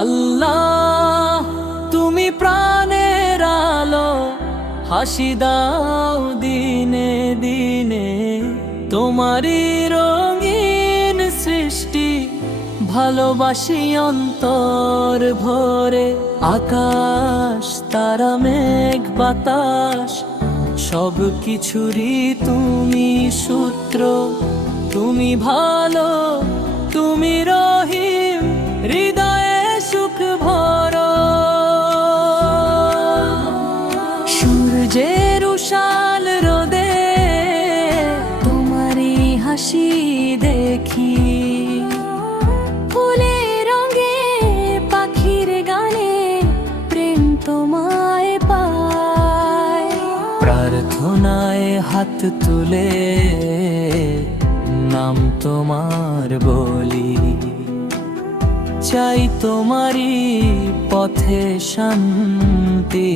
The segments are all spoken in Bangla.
আল্লাহ, তুমি প্রাণের আলো, হাসি দাও দিনে দিনে। তোমারই রঙিন সৃষ্টি, ভালোবাসি অন্তর ভরে। আকাশ, তারা মেঘ, বাতাস সব কিছুরই তুমি সূত্র। তুমি ভালো, তুমি সূর্যের রোদে তোমারই হাসি দেখি। ফুলের রঙে, পাখির গানে প্রেম তোমায় পায়। প্রার্থনায় হাত তুলে নাম তোমার বলি। চাই তোমারই পথে শান্তি।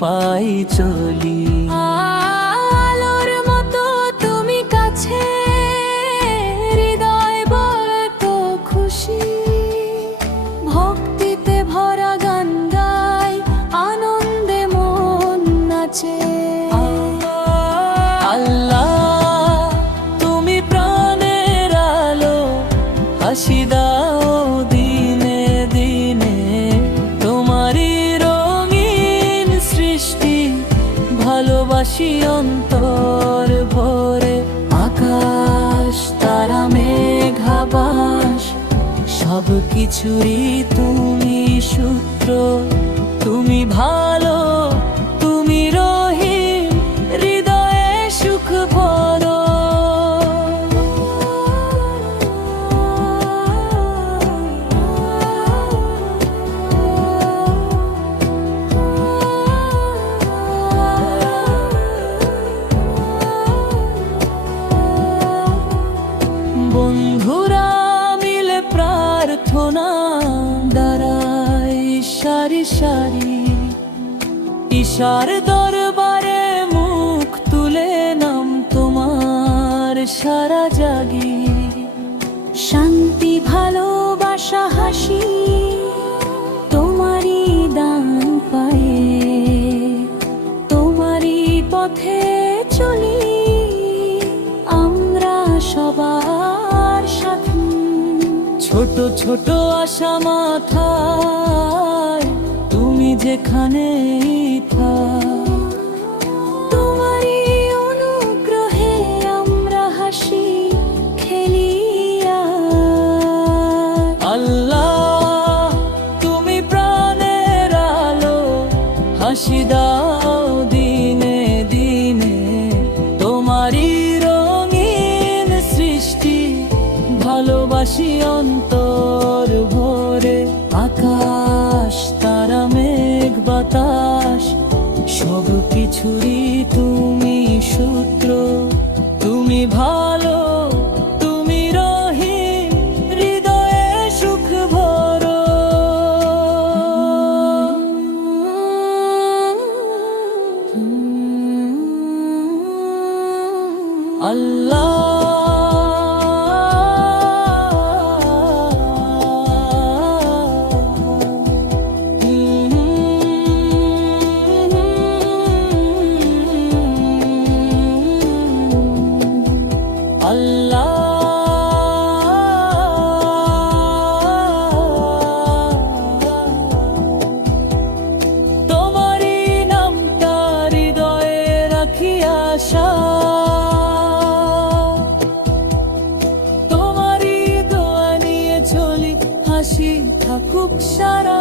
পাই চলি। আলোর ভালোবাসি অন্তর ভরে আকাশ তারা মেঘাবাস সব কিছুরই তুমি ঈশার দরবারে মুখ তুলে নাম তোমার সারা জাগি। শান্তি, ভালোবাসা, হাসি তোমারই দান পায়ে। তোমারই পথে চলি আমরা সবার সাথে। ছোট ছোট আশা মাথায় তুমি যেখানে আশা তোমারই দোয়া নিয়ে চলি হাসি থাকুক সারা।